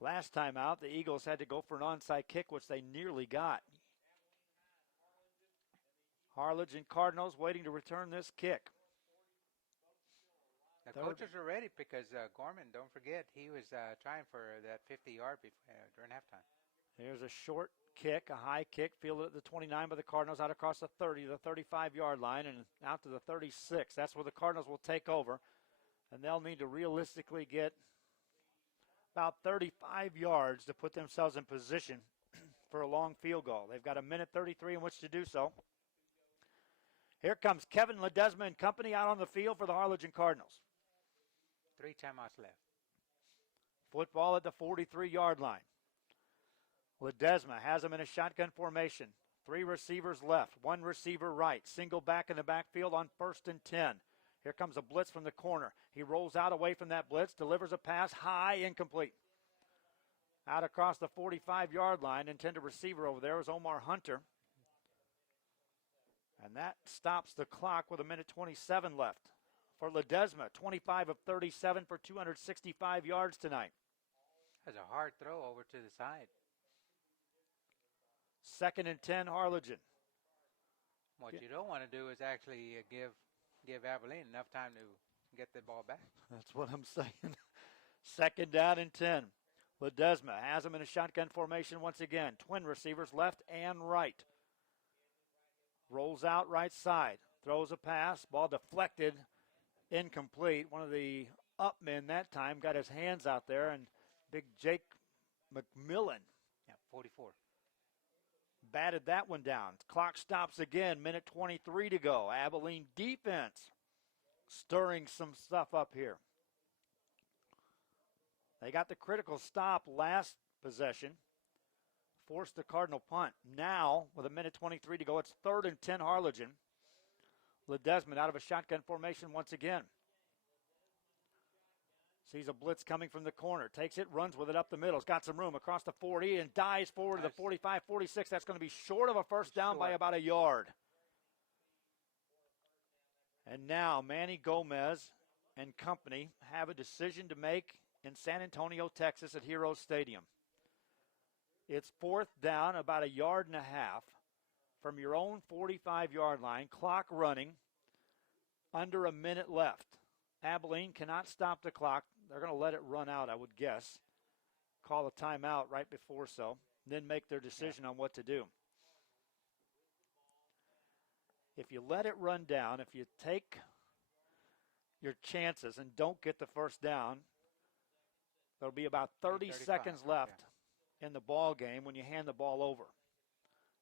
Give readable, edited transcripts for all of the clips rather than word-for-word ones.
Last time out, the Eagles had to go for an onside kick, which they nearly got. Harlingen Cardinals waiting to return this kick. The coaches are ready because Gorman, don't forget, he was trying for that 50-yard during halftime. Here's a short kick, a high kick, fielded at the 29 by the Cardinals, out across the 30, the 35-yard line, and out to the 36. That's where the Cardinals will take over, and they'll need to realistically get about 35 yards to put themselves in position for a long field goal. They've got a minute 33 in which to do so. Here comes Kevin Ledesma and company out on the field for the Harlingen Cardinals. 3 timeouts left. Football at the 43-yard line. Ledesma has him in a shotgun formation. 3 receivers left, 1 receiver right. Single back in the backfield on 1st and 10. Here comes a blitz from the corner. He rolls out away from that blitz, delivers a pass high, incomplete. Out across the 45-yard line, intended receiver over there was Omar Hunter. And that stops the clock with a minute 27 left. For Ledesma, 25 of 37 for 265 yards tonight. That's a hard throw over to the side. 2nd and 10, Harlingen. What you don't want to do is actually give Abilene enough time to get the ball back. That's what I'm saying. 2nd down and 10. Ledesma has him in a shotgun formation once again. Twin receivers left and right. Rolls out right side. Throws a pass. Ball deflected. Incomplete. One of the up men that time got his hands out there, and big Jake McMillan. Yeah, 44. Batted that one down. Clock stops again. Minute 23 to go. Abilene defense stirring some stuff up here. They got the critical stop last possession. Forced the Cardinal punt. Now, with a minute 23 to go, it's 3rd and 10 Harlingen. Ledesma out of a shotgun formation once again. Sees a blitz coming from the corner. Takes it, runs with it up the middle. He's got some room across the 40 and dives forward to the 45, 46. That's going to be short of a first down by about a yard. And now Manny Gomez and company have a decision to make in San Antonio, Texas at Heroes Stadium. It's 4th down, about a yard and a half from your own 45-yard line. Clock running, under a minute left. Abilene cannot stop the clock. They're going to let it run out, I would guess. Call a timeout right before so, then make their decision on what to do. If you let it run down, if you take your chances and don't get the first down, there'll be about 30 seconds left in the ball game when you hand the ball over.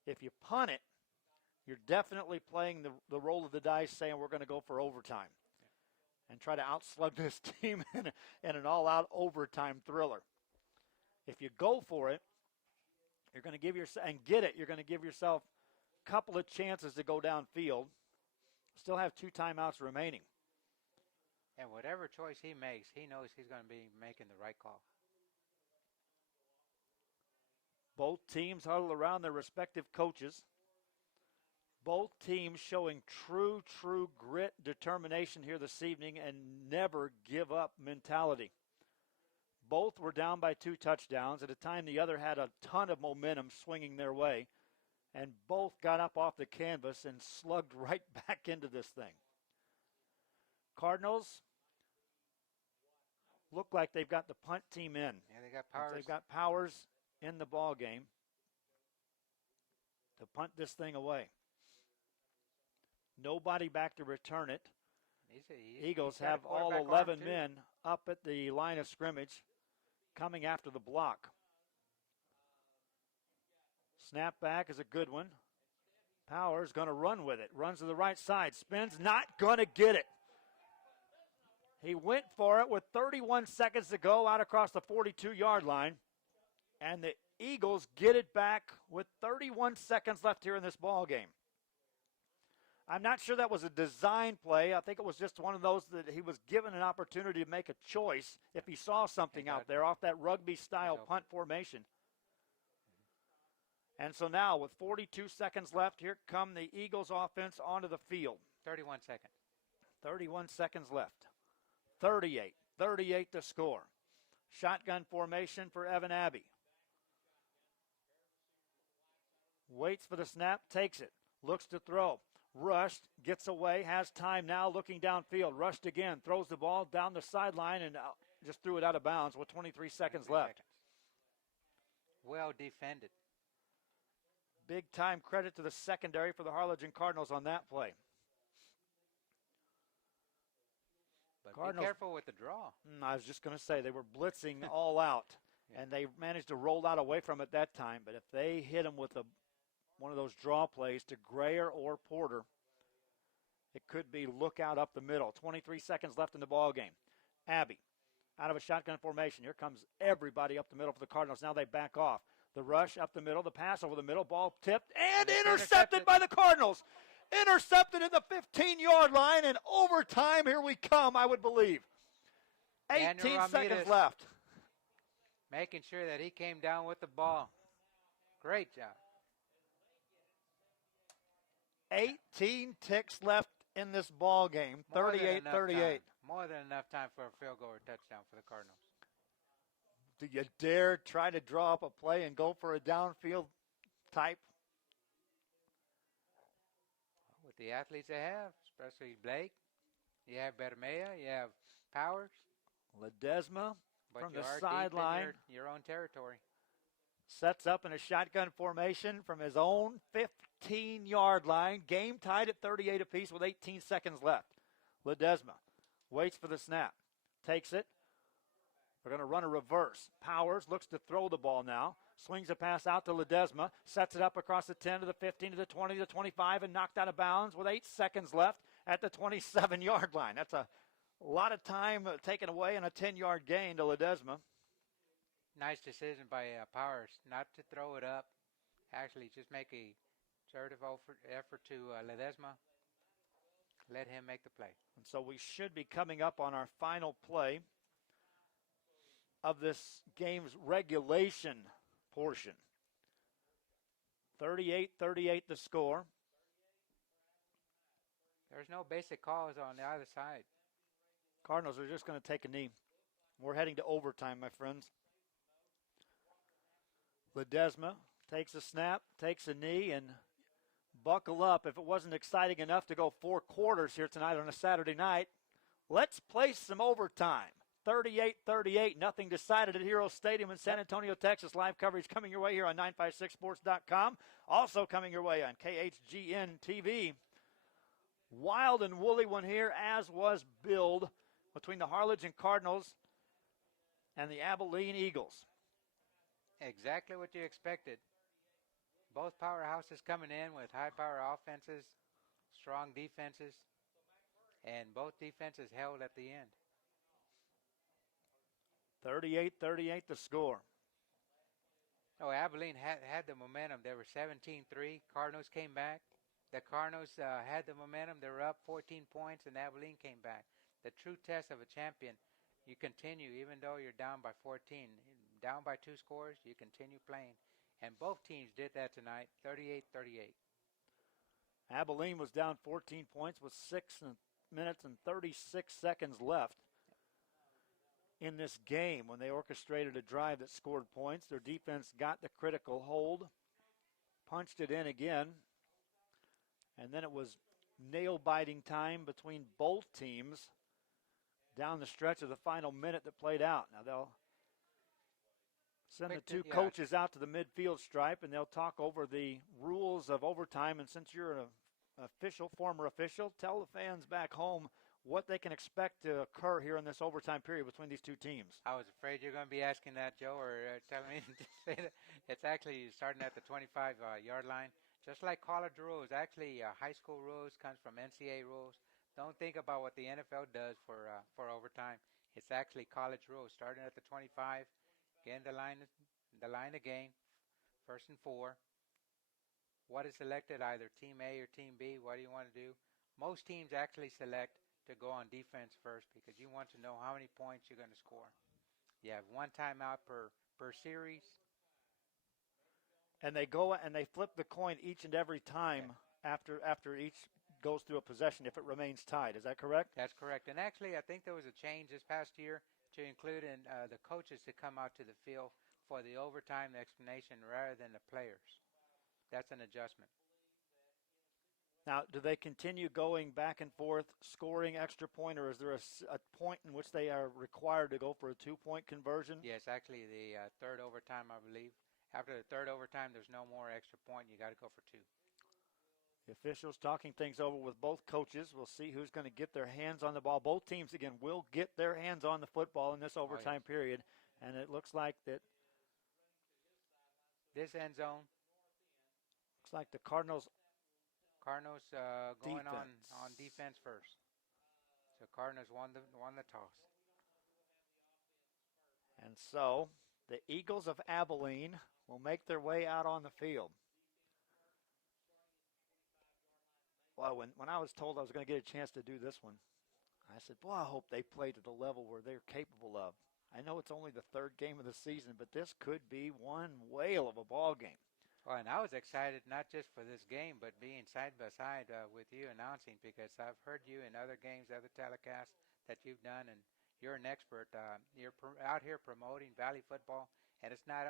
If you punt it, you're definitely playing the roll of the dice, saying we're going to go for overtime and try to outslug this team in an all-out overtime thriller. If you go for it, you're going to give yourself and get it. You're going to give yourself a couple of chances to go downfield. Still have 2 timeouts remaining. And whatever choice he makes, he knows he's going to be making the right call. Both teams huddle around their respective coaches. Both teams showing true grit, determination here this evening, and never give up mentality. Both were down by 2 touchdowns at a time the other had a ton of momentum swinging their way, and both got up off the canvas and slugged right back into this thing. Cardinals look like they've got the punt team in. Yeah, they got Powers. They've got Powers in the ball game to punt this thing away. Nobody back to return it. Eagles have all 11 men up at the line of scrimmage coming after the block. Snap back is a good one. Powers going to run with it. Runs to the right side. Spins. Not going to get it. He went for it with 31 seconds to go out across the 42-yard line. And the Eagles get it back with 31 seconds left here in this ball game. I'm not sure that was a design play. I think it was just one of those that he was given an opportunity to make a choice if he saw something out there off that rugby-style punt formation. And so now with 42 seconds left, here come the Eagles offense onto the field. 31 seconds. 31 seconds left. 38 to score. Shotgun formation for Evan Abbey. Waits for the snap, takes it, looks to throw. Rushed, gets away, has time now, looking downfield. Rushed again, throws the ball down the sideline and just threw it out of bounds with 23 seconds left. Well defended. Big time credit to the secondary for the Harlingen Cardinals on that play. But Cardinals, be careful with the draw. I was just going to say, they were blitzing all out, and they managed to roll out away from it that time. But if they hit them with one of those draw plays to Grayer or Porter, it could be look out up the middle. 23 seconds left in the ball game. Abbey out of a shotgun formation. Here comes everybody up the middle for the Cardinals. Now they back off. The rush up the middle, the pass over the middle, ball tipped and intercepted by the Cardinals. Intercepted at the 15-yard line, and overtime, here we come, I would believe. 18 seconds left. Making sure that he came down with the ball. Great job. 18 ticks left in this ball game, 38-38. More than enough time for a field goal or touchdown for the Cardinals. Do you dare try to draw up a play and go for a downfield type? With the athletes they have, especially Blake, you have Bermea, you have Powers. Ledesma from the sideline. Your own territory. Sets up in a shotgun formation from his own 15-yard line. Game tied at 38 apiece with 18 seconds left. Ledesma waits for the snap. Takes it. They're going to run a reverse. Powers looks to throw the ball now. Swings a pass out to Ledesma. Sets it up across the 10 to the 15 to the 20 to the 25 and knocked out of bounds with 8 seconds left at the 27-yard line. That's a lot of time taken away and a 10-yard gain to Ledesma. Nice decision by Powers not to throw it up. Actually, just make a assertive effort to Ledesma. Let him make the play. And so we should be coming up on our final play of this game's regulation portion. 38-38 the score. There's no basic calls on the other side. Cardinals are just going to take a knee. We're heading to overtime, my friends. Ledesma takes a snap, takes a knee, and buckle up. If it wasn't exciting enough to go 4 quarters here tonight on a Saturday night, let's play some overtime. 38-38, nothing decided at Hero Stadium in San Antonio, Texas. Live coverage coming your way here on 956sports.com. Also coming your way on KHGN TV. Wild and woolly one here, as was billed between the Harlingen Cardinals and the Abilene Eagles. Exactly what you expected. Both powerhouses coming in with high-power offenses, strong defenses, and both defenses held at the end. 38-38 the score. Oh, Abilene had the momentum. They were 17-3. Cardinals came back. The Cardinals had the momentum. They were up 14 points, and Abilene came back. The true test of a champion, you continue even though you're down by 14. Down by 2 scores, you continue playing. And both teams did that tonight, 38-38. Abilene was down 14 points with 6 minutes and 36 seconds left in this game when they orchestrated a drive that scored points. Their defense got the critical hold, punched it in again, and then it was nail-biting time between both teams down the stretch of the final minute that played out. Now they'll send the two coaches out to the midfield stripe, and they'll talk over the rules of overtime. And since you're an former official, tell the fans back home what they can expect to occur here in this overtime period between these two teams. I was afraid you're going to be asking that, Joe, or telling me to say that. It's actually starting at the 25-yard line. Just like college rules, actually high school rules comes from NCAA rules. Don't think about what the NFL does for overtime. It's actually college rules, starting at the 25. Again, the line again, 1st and 4. What is selected, either Team A or Team B? What do you want to do? Most teams actually select to go on defense first because you want to know how many points you're going to score. You have 1 timeout per series. And they go and they flip the coin each and every time after each goes through a possession if it remains tied. Is that correct? That's correct. And actually, I think there was a change this past year. to include in the coaches to come out to the field for the overtime explanation rather than the players. That's an adjustment. Now, do they continue going back and forth, scoring extra point, or is there a point in which they are required to go for a 2-point conversion? Yes, actually, the third overtime, I believe. After the third overtime, there's no more extra point. You got to go for 2. The officials talking things over with both coaches. We'll see who's going to get their hands on the ball. Both teams, again, will get their hands on the football in this overtime period. And it looks like that. This end zone. Looks like the Cardinals going on defense first. So Cardinals won the toss. And so the Eagles of Abilene will make their way out on the field. Well, when I was told I was going to get a chance to do this one, I said, boy, I hope they play to the level where they're capable of. I know it's only the third game of the season, but this could be one whale of a ball game. Well, and I was excited not just for this game, but being side by side with you announcing, because I've heard you in other games, other telecasts that you've done, and you're an expert. You're out here promoting Valley football, and it's not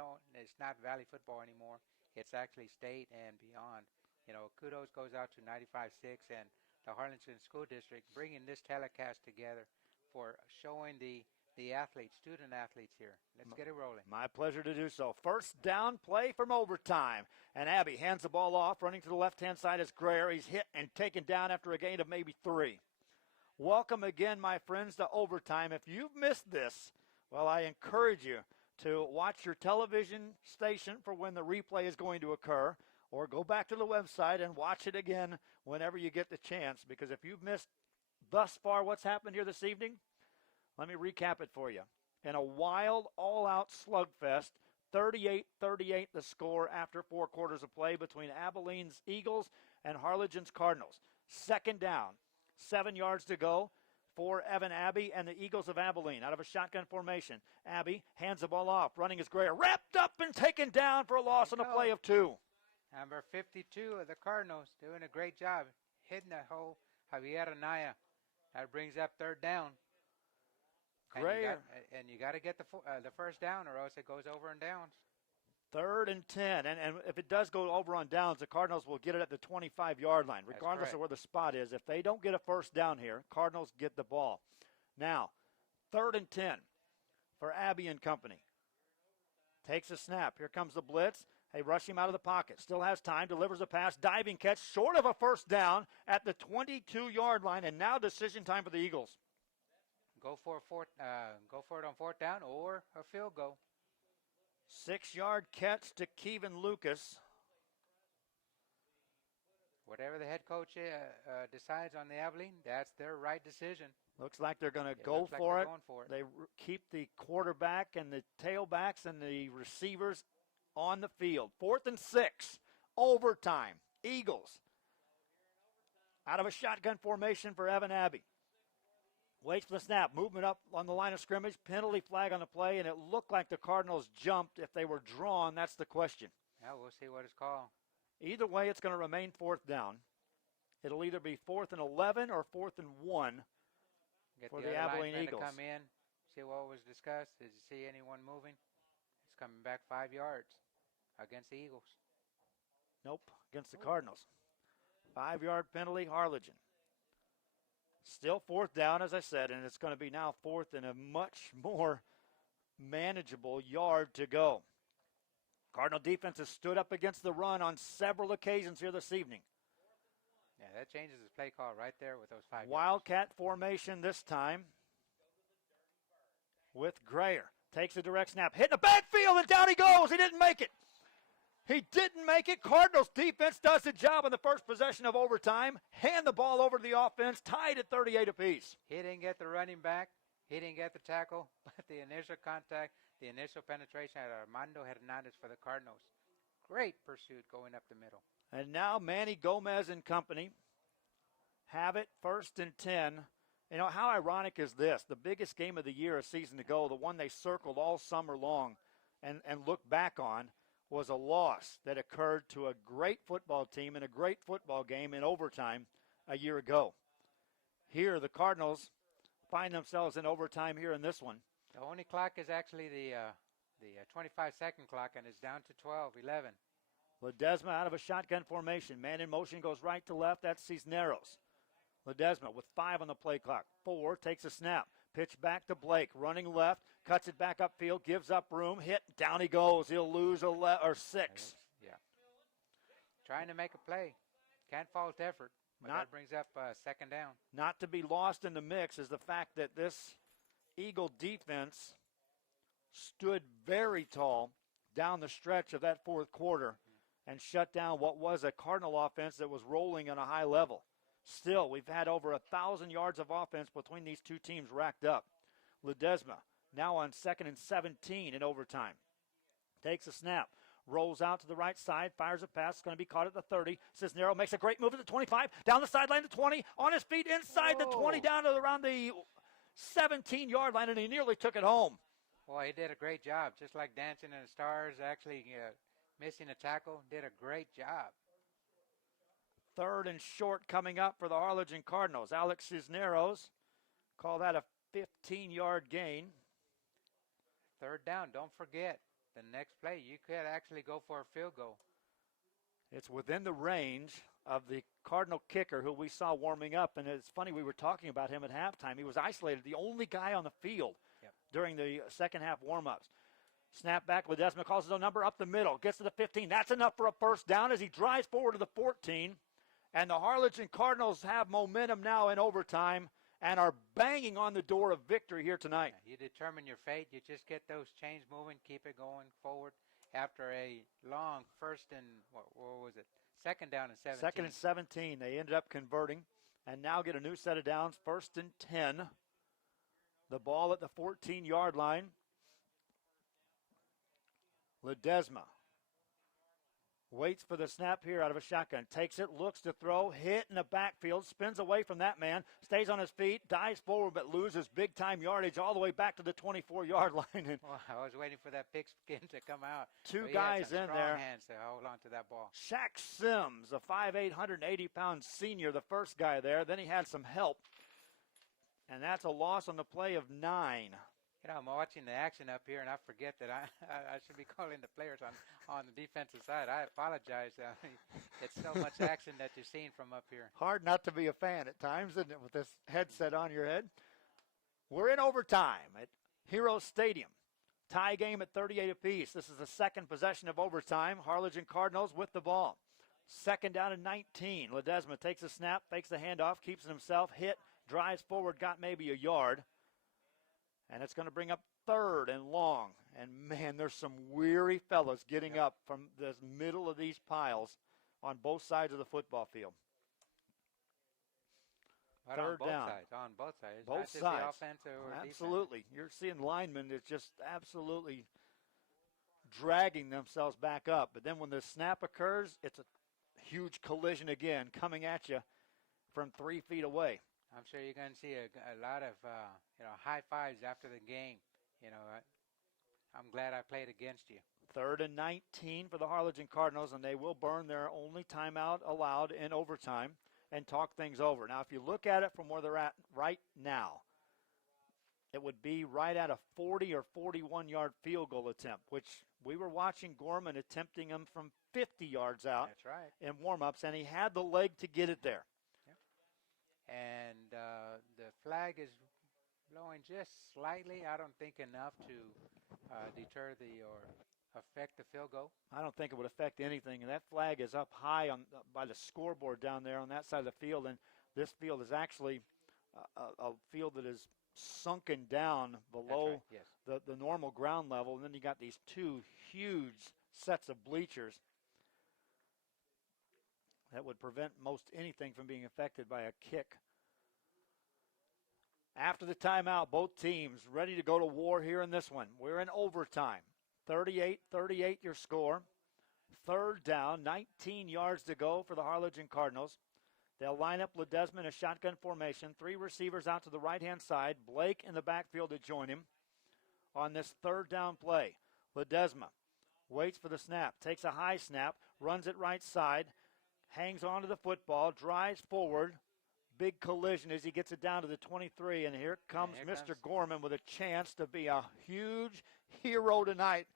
Valley football anymore. It's actually state and beyond. You know, kudos goes out to 95.6 and the Harlingen School District bringing this telecast together for showing the athletes, student athletes here. Let's get it rolling. My pleasure to do so. First down play from overtime. And Abby hands the ball off. Running to the left-hand side is Greer. He's hit and taken down after a gain of maybe 3. Welcome again, my friends, to overtime. If you've missed this, well, I encourage you to watch your television station for when the replay is going to occur, or go back to the website and watch it again whenever you get the chance, because if you've missed thus far what's happened here this evening, let me recap it for you. In a wild, all-out slugfest, 38-38 the score after 4 quarters of play between Abilene's Eagles and Harlingen's Cardinals. Second down, 7 yards to go for Evan Abbey and the Eagles of Abilene out of a shotgun formation. Abbey hands the ball off. Running is Greer. Wrapped up and taken down for a loss on a play of 2. Number 52 of the Cardinals doing a great job hitting that hole. Javier Anaya. That brings up third down. Greer. And you got to get the first down, or else it goes over and downs. 3rd and 10. And if it does go over on downs, the Cardinals will get it at the 25-yard line, regardless of where the spot is. If they don't get a first down here, Cardinals get the ball. Now, 3rd and 10 for Abbey and company. Takes a snap. Here comes the blitz. They rush him out of the pocket. Still has time. Delivers a pass. Diving catch. Short of a first down at the 22-yard line. And now decision time for the Eagles. Go for it on 4th down or a field goal. 6-yard catch to Kevin Lucas. Whatever the head coach decides on the Abilene, that's their right decision. Looks like they're going to go for it. They keep the quarterback and the tailbacks and the receivers on the field. 4th and 6, overtime. Eagles out of a shotgun formation for Evan Abbey. Waits for the snap, movement up on the line of scrimmage, penalty flag on the play, and it looked like the Cardinals jumped. If they were drawn, that's the question. Yeah, we'll see what it's called. Either way, it's going to remain 4th down. It'll either be 4th and 11 or 4th and 1 for the Abilene Eagles. To come in, see what was discussed. Did you see anyone moving? It's coming back 5 yards against the Eagles. Nope, against the Cardinals. 5-yard penalty, Harlingen. Still 4th down, as I said, and it's going to be now 4th and a much more manageable yard to go. Cardinal defense has stood up against the run on several occasions here this evening. Yeah, that changes his play call right there with those 5 yards. Wildcat formation this time with Greer. Takes a direct snap. Hit in the backfield, and down he goes. He didn't make it. He didn't make it. Cardinals defense does the job on the first possession of overtime. Hand the ball over to the offense, tied at 38 apiece. He didn't get the running back. He didn't get the tackle, but the initial contact, the initial penetration at Armando Hernandez for the Cardinals. Great pursuit going up the middle. And now Manny Gomez and company have it 1st and 10. You know, how ironic is this? The biggest game of the year a season ago, the one they circled all summer long and looked back on, was a loss that occurred to a great football team in a great football game in overtime a year ago. Here, the Cardinals find themselves in overtime here in this one. The only clock is actually the 25-second clock, and it's down to 12, 11. Ledesma out of a shotgun formation. Man in motion goes right to left. That's Cisneros. Ledesma with 5 on the play clock. 4, takes a snap. Pitch back to Blake. Running left. Cuts it back upfield. Gives up room. Hit. Down he goes. He'll lose 6. Yeah. Trying to make a play. Can't fault effort. But that brings up second down. Not to be lost in the mix is the fact that this Eagle defense stood very tall down the stretch of that fourth quarter and shut down what was a Cardinal offense that was rolling on a high level. Still, we've had over 1,000 yards of offense between these two teams racked up. Ledesma now on 2nd and 17 in overtime. Takes a snap. Rolls out to the right side, fires a pass. It's going to be caught at the 30. Cisneros makes a great move at the 25. Down the sideline to 20. On his feet inside the 20, down to around the 17-yard line, and he nearly took it home. Boy, he did a great job. Just like Dancing in the Stars, actually missing a tackle. Did a great job. 3rd and short coming up for the Harlingen Cardinals. Alex Cisneros, call that a 15-yard gain. 3rd down, don't forget. The next play, you could actually go for a field goal. It's within the range of the Cardinal kicker who we saw warming up. And it's funny, we were talking about him at halftime. He was isolated, the only guy on the field during the second half warm-ups. Snap back, Ledesma calls his own number up the middle. Gets to the 15. That's enough for a first down as he drives forward to the 14. And the Harlingen Cardinals have momentum now in overtime and are banging on the door of victory here tonight. You determine your fate. You just get those chains moving, keep it going forward after a long first and, what was it, 2nd down and 17. 2nd and 17. They ended up converting and now get a new set of downs, 1st and 10. The ball at the 14-yard line. Ledesma waits for the snap here out of a shotgun. Takes it, looks to throw, hit in the backfield, spins away from that man, stays on his feet, dives forward, but loses big-time yardage all the way back to the 24-yard line. And well, I was waiting for that pigskin to come out. Two guys in there. Hands to hold on to that ball. Shaq Sims, a 5'8", 180-pound senior, the first guy there. Then he had some help. And that's a loss on the play of 9. You know, I'm watching the action up here, and I forget that I should be calling the players on the defensive side. I apologize. It's so much action that you're seeing from up here. Hard not to be a fan at times, isn't it, with this headset on your head? We're in overtime at Hero Stadium. Tie game at 38 apiece. This is the second possession of overtime. Harlingen Cardinals with the ball. 2nd down and 19. Ledesma takes a snap, fakes the handoff, keeps it himself, hit, drives forward, got maybe a yard. And it's going to bring up 3rd and long. And, man, there's some weary fellas getting up from the middle of these piles on both sides of the football field. Right, 3rd down. On both sides. Both not just sides. The offense or Absolutely. defense. You're seeing linemen that's just absolutely dragging themselves back up. But then when the snap occurs, it's a huge collision again coming at you from 3 feet away. I'm sure you're going to see a lot of high fives after the game. You know, I'm glad I played against you. 3rd and 19 for the Harlingen Cardinals, and they will burn their only timeout allowed in overtime and talk things over. Now, if you look at it from where they're at right now, it would be right at a 40 or 41-yard field goal attempt, which we were watching Gorman attempting them from 50 yards out. That's right. In warm-ups, and he had the leg to get it there. And the flag is blowing just slightly. I don't think enough to deter or affect the field goal. I don't think it would affect anything. And that flag is up high by the scoreboard down there on that side of the field. And this field is actually a field that is sunken down below the normal ground level. And then you got these 2 huge sets of bleachers that would prevent most anything from being affected by a kick. After the timeout, both teams ready to go to war here in this one. We're in overtime. 38-38 your score. 3rd down, 19 yards to go for the Harlingen Cardinals. They'll line up Ledesma in a shotgun formation. 3 receivers out to the right-hand side. Blake in the backfield to join him on this 3rd down play. Ledesma waits for the snap, takes a high snap, runs it right side, hangs on to the football, drives forward, big collision as he gets it down to the 23, and here comes Mr. Gorman with a chance to be a huge hero tonight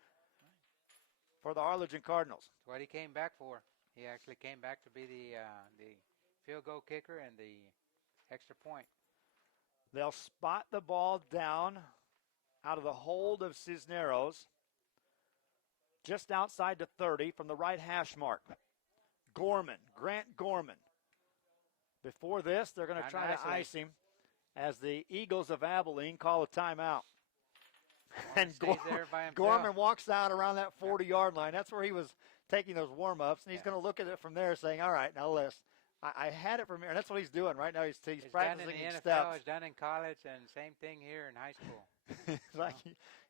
for the Harlingen Cardinals. That's what he came back for. He actually came back to be the field goal kicker and the extra point. They'll spot the ball down out of the hold of Cisneros, just outside the 30 from the right hash mark. Grant Gorman. Before this, they're going to try to ice him as the Eagles of Abilene call a timeout. And Gorman walks out around that 40-yard line. That's where he was taking those warm-ups, and he's going to look at it from there saying, all right, now listen. I had it from here, and that's what he's doing right now. He's practicing done in the NFL, steps. It's done in college, and same thing here in high school. It's like,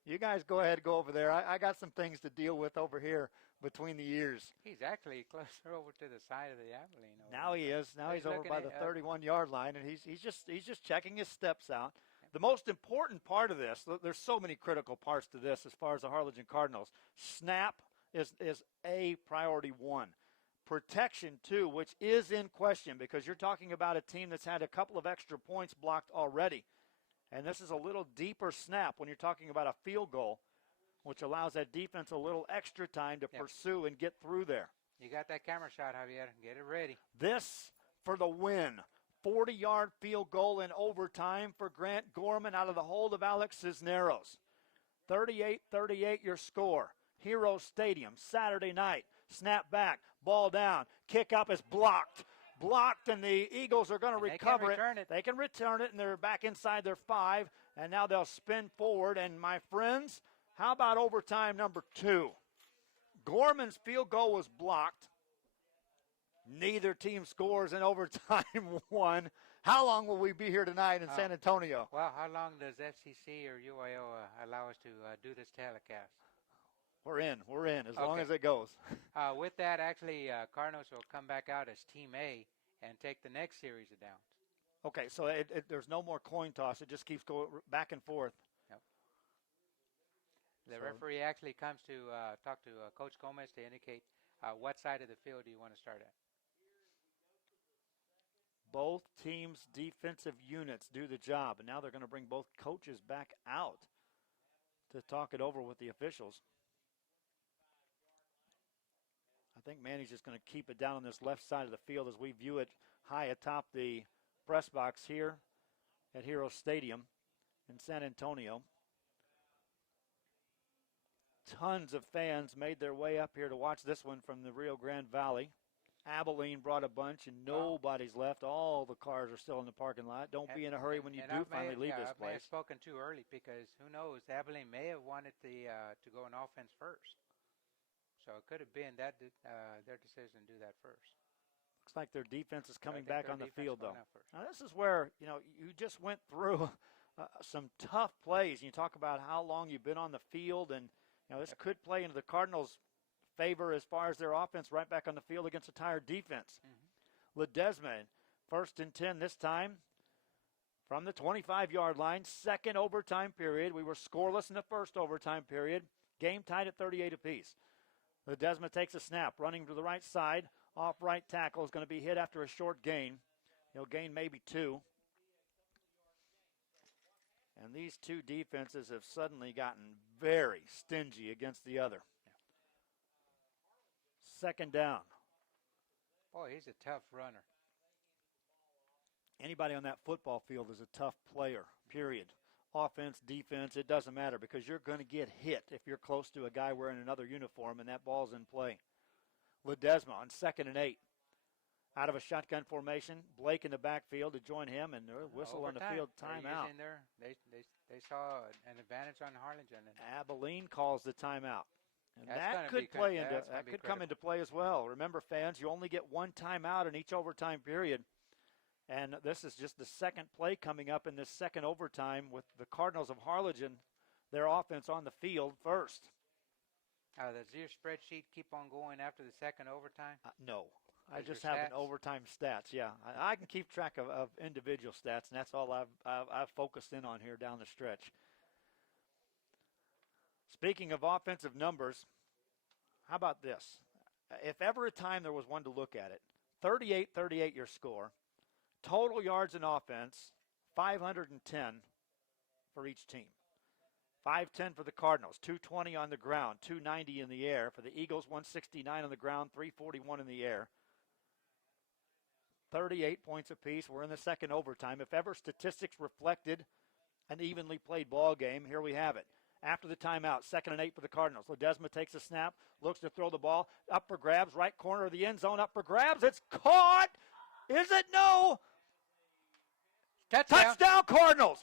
you guys go ahead and go over there. I got some things to deal with over here between the ears. He's actually closer over to the side of the Abilene. Now he is. Now he's over by the 31-yard line, and he's just checking his steps out. The most important part of this, there's so many critical parts to this as far as the Harlingen Cardinals. Snap is a priority one. Protection, too, which is in question because you're talking about a team that's had a couple of extra points blocked already. And this is a little deeper snap when you're talking about a field goal, which allows that defense a little extra time to pursue and get through there. You got that camera shot, Javier. Get it ready. This for the win. 40-yard field goal in overtime for Grant Gorman out of the hold of Alex Cisneros. 38-38 your score. Hero Stadium, Saturday night. Snap back, ball down, kick up is blocked. Blocked, and the Eagles are going to recover it. They can return it, and they're back inside their 5, and now they'll spin forward. And, my friends, how about overtime number 2? Gorman's field goal was blocked. Neither team scores in overtime 1. How long will we be here tonight in San Antonio? Well, how long does FCC or UIO allow us to do this telecast? We're in, as long as it goes. With that, actually, Cardinals will come back out as Team A and take the next series of downs. Okay, so there's no more coin toss. It just keeps going back and forth. Yep. The referee actually comes to talk to Coach Gomez to indicate what side of the field do you want to start at. Both teams' defensive units do the job, and now they're going to bring both coaches back out to talk it over with the officials. I think Manny's just going to keep it down on this left side of the field as we view it high atop the press box here at Hero Stadium in San Antonio. Tons of fans made their way up here to watch this one from the Rio Grande Valley. Abilene brought a bunch, and nobody's left. All the cars are still in the parking lot. Don't be in a hurry when you do finally leave this place. I may have spoken too early because who knows, Abilene may have wanted to go on offense first. So it could have been that their decision to do that first. Looks like their defense is coming back on the field, though. Now, this is where, you just went through some tough plays. And you talk about how long you've been on the field, and, this could play into the Cardinals' favor as far as their offense right back on the field against a tired defense. Mm-hmm. Ledesma, 1st and 10 this time from the 25-yard line. Second overtime period. We were scoreless in the first overtime period. Game tied at 38 apiece. Ledesma takes a snap, running to the right side. Off right tackle is going to be hit after a short gain. He'll gain maybe 2. And these two defenses have suddenly gotten very stingy against the other. Second down. Boy, he's a tough runner. Anybody on that football field is a tough player, period. Offense, defense, it doesn't matter because you're going to get hit if you're close to a guy wearing another uniform and that ball's in play. Ledesma on 2nd and 8. Out of a shotgun formation, Blake in the backfield to join him, and whistle on the field, timeout. They saw an advantage on Harlingen. Abilene calls the timeout. And that could come into play as well. Remember, fans, you only get one timeout in each overtime period. And this is just the second play coming up in this second overtime with the Cardinals of Harlingen, their offense on the field first. Does your spreadsheet keep on going after the second overtime? No. I just have an overtime stats, yeah. I can keep track of individual stats, and that's all I've focused in on here down the stretch. Speaking of offensive numbers, how about this? If ever a time there was one to look at it, 38-38 your score. Total yards in offense, 510 for each team. 510 for the Cardinals, 220 on the ground, 290 in the air. For the Eagles, 169 on the ground, 341 in the air. 38 points apiece. We're in the second overtime. If ever statistics reflected an evenly played ball game, here we have it. After the timeout, 2nd and 8 for the Cardinals. Ledesma takes a snap, looks to throw the ball. Up for grabs, right corner of the end zone. Up for grabs. It's caught. Is it? No. Touchdown Cardinals.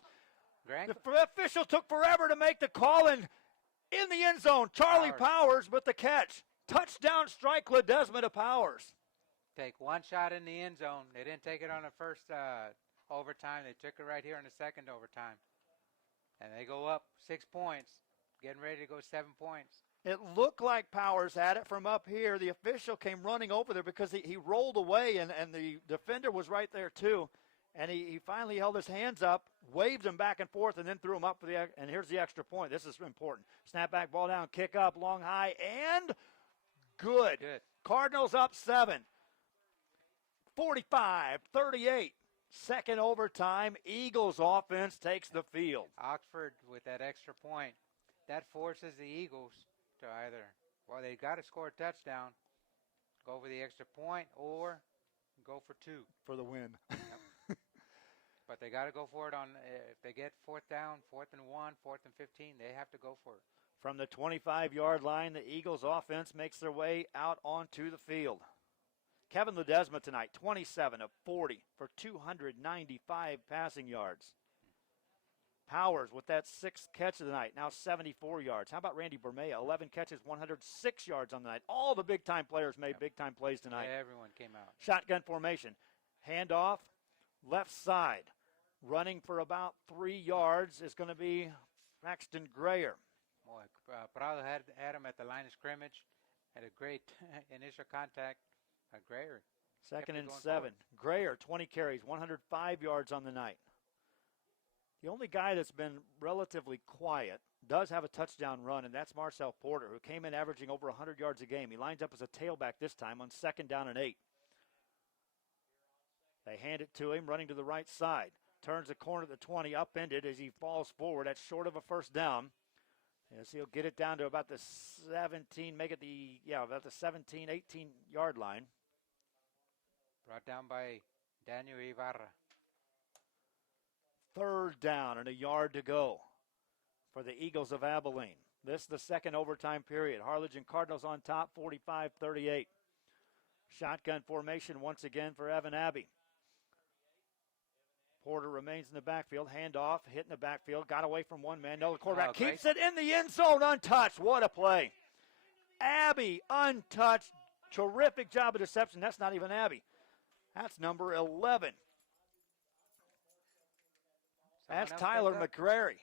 The official took forever to make the call, and in the end zone, Charlie Powers with the catch. Touchdown strike, Ledesma to Powers. Take one shot in the end zone. They didn't take it on the first overtime. They took it right here in the second overtime. And they go up 6 points, getting ready to go 7 points. It looked like Powers had it from up here. The official came running over there because he rolled away, and the defender was right there too. And he finally held his hands up, waved them back and forth, and then threw them up for and here's the extra point. This is important. Snap back, ball down, kick up, long high, and good. Cardinals up 7. 45-38. Second overtime, Eagles offense takes the field. Oxford with that extra point. That forces the Eagles to either, well, they got to score a touchdown, go for the extra point, or go for 2. For the win. But they got to go for it on, if they get 4th down, 4th and 1, 4th and 15, they have to go for it. From the 25-yard line, the Eagles offense makes their way out onto the field. Kevin Ledesma tonight, 27 of 40 for 295 passing yards. Powers with that 6th catch of the night, now 74 yards. How about Randy Bermea, 11 catches, 106 yards on the night. All the big-time players made big-time plays tonight. Yeah, everyone came out. Shotgun formation. Handoff, left side. Running for about 3 yards is going to be Braxton Grayer. Boy, Prado had him at the line of scrimmage. Had a great initial contact. Grayer. 2nd and 7. Grayer, 20 carries, 105 yards on the night. The only guy that's been relatively quiet does have a touchdown run, and that's Marcel Porter, who came in averaging over 100 yards a game. He lines up as a tailback this time on 2nd down and 8. They hand it to him, running to the right side. Turns the corner at the 20, upended as he falls forward. That's short of a first down. As he'll get it down to about the 17, about the 17, 18-yard line. Brought down by Daniel Ibarra. 3rd down and a yard to go for the Eagles of Abilene. This is the second overtime period. Harlingen Cardinals on top, 45-38. Shotgun formation once again for Evan Abbey. Porter remains in the backfield. Handoff, hit in the backfield. Got away from one man. No, the quarterback keeps it in the end zone untouched. What a play. Abbey untouched. Terrific job of deception. That's not even Abbey. That's number 11. That's Tyler McCrary.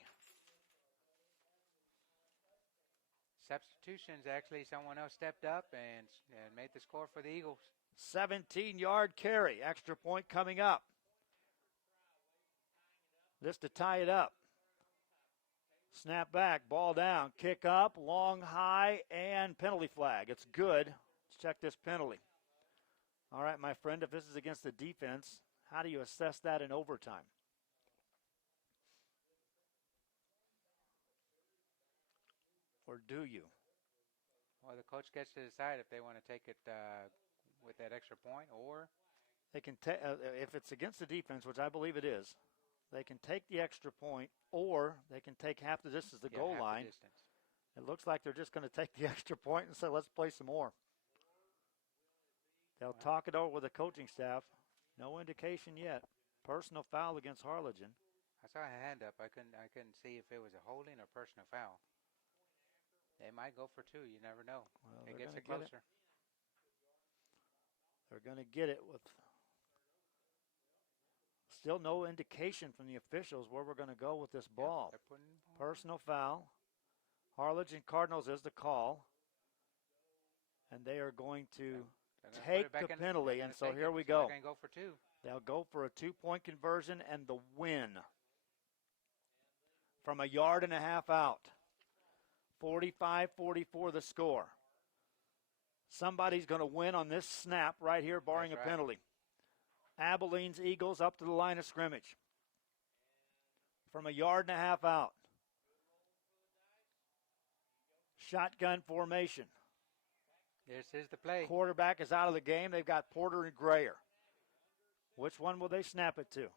Substitutions, actually, someone else stepped up and made the score for the Eagles. 17-yard carry. Extra point coming up. This to tie it up. Snap back, ball down, kick up, long, high, and penalty flag. It's good. Let's check this penalty. All right, my friend, if this is against the defense, how do you assess that in overtime? Or do you? Well, the coach gets to decide if they want to take it with that extra point, or they can if it's against the defense, which I believe it is, they can take the extra point, or they can take half the distance to the goal line. It looks like they're just going to take the extra point and say, let's play some more. They'll talk it over with the coaching staff. No indication yet. Personal foul against Harlingen. I saw a hand up. I couldn't see if it was a holding or personal foul. They might go for 2. You never know. Well, it gets it closer. They're going to get it with still no indication from the officials where we're going to go with this ball. Personal foul. Harlingen Cardinals is the call. And they are going to take the penalty. And so here we go. They're going to go for 2. They'll go for a 2-point conversion and the win from 1.5 yards out. 45-44 the score. Somebody's going to win on this snap right here, barring a penalty. Abilene's Eagles up to the line of scrimmage from 1.5 yards out. Shotgun formation. This is the play. Quarterback is out of the game. They've got Porter and Grayer. Which one will they snap it to?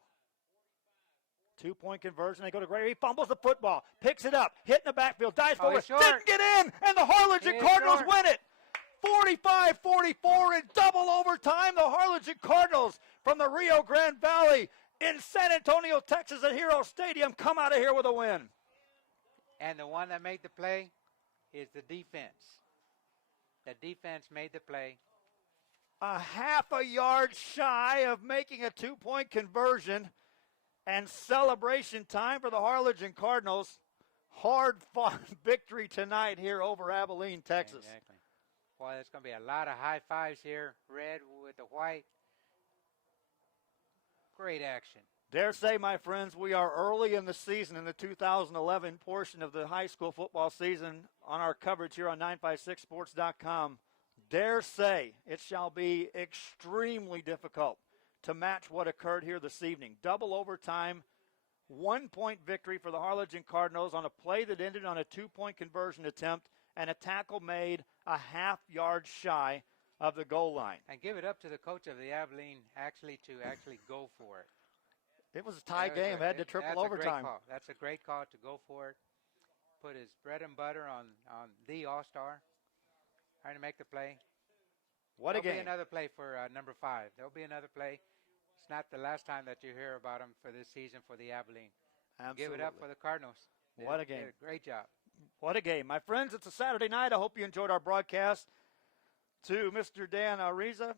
2-point conversion. They go to Grayer. He fumbles the football. Picks it up. Hit in the backfield. Dives forward. Didn't get in. And the Harlingen Cardinals win it. 45-44 in double overtime. The Harlingen Cardinals from the Rio Grande Valley in San Antonio, Texas at Hero Stadium come out of here with a win. And the one that made the play is the defense. The defense made the play. 1/2 yard shy of making a 2-point conversion, and celebration time for the Harlingen Cardinals. Hard-fought victory tonight here over Abilene, Texas. Exactly. Boy, there's going to be a lot of high fives here. Red with the white. Great action. Dare say, my friends, we are early in the season in the 2011 portion of the high school football season on our coverage here on 956sports.com. Dare say it shall be extremely difficult to match what occurred here this evening. Double overtime, 1-point victory for the Harlingen Cardinals on a play that ended on a 2-point conversion attempt and a tackle made 1/2 yard shy of the goal line. And give it up to the coach of the Abilene to go for it. It was a tie game, had to triple overtime. That's a great call to go for it. Put his bread and butter on the all-star. Trying to make the play. What a game. There'll be another play for number 5. There'll be another play. It's not the last time that you hear about him for this season for the Abilene. Absolutely. Give it up for the Cardinals. What a game. Did a great job. What a game. My friends, it's a Saturday night. I hope you enjoyed our broadcast. To Mr. Dan Ariza,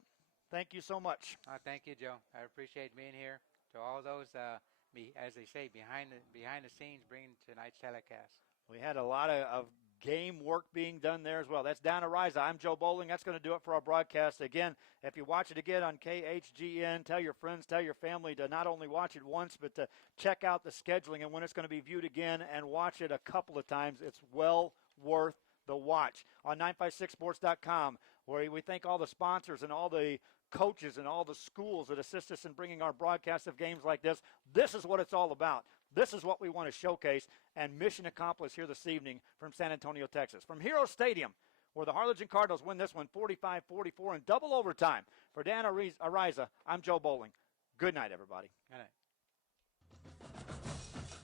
thank you so much. Thank you, Joe. I appreciate being here. To all those, as they say, behind the scenes, bringing tonight's telecast. We had a lot of game work being done there as well. That's Dan Ariza. I'm Joe Bowling. That's going to do it for our broadcast. Again, if you watch it again on KHGN, tell your friends, tell your family to not only watch it once, but to check out the scheduling and when it's going to be viewed again and watch it a couple of times. It's well worth the watch. On 956sports.com, where we thank all the sponsors and all the coaches and all the schools that assist us in bringing our broadcast of games like this. This is what it's all about. This is what we want to showcase, and mission accomplished here this evening from San Antonio, Texas. From Hero Stadium, where the Harlingen Cardinals win this one 45-44 in double overtime. For Dan Ariza, I'm Joe Bowling. Good night, everybody. Good night.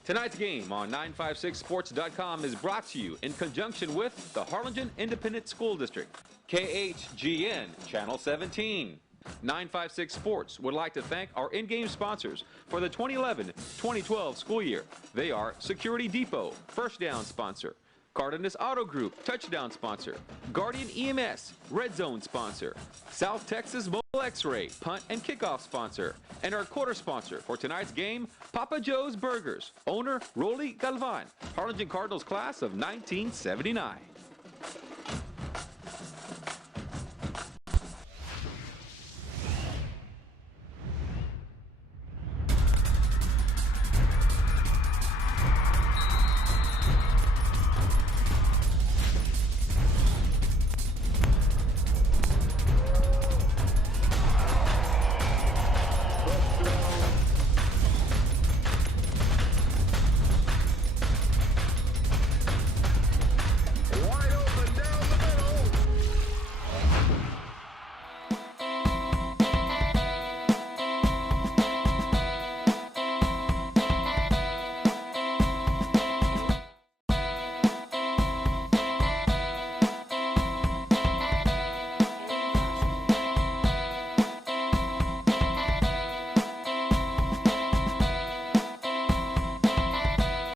Tonight's game on 956sports.com is brought to you in conjunction with the Harlingen Independent School District, KHGN Channel 17. 956 Sports would like to thank our in-game sponsors for the 2011-2012 school year. They are Security Depot, First Down sponsor, Cardenas Auto Group, Touchdown sponsor, Guardian EMS, Red Zone sponsor, South Texas Mobile X-Ray, Punt and Kickoff sponsor, and our quarter sponsor for tonight's game, Papa Joe's Burgers, owner Rolly Galvan, Harlingen Cardinals class of 1979.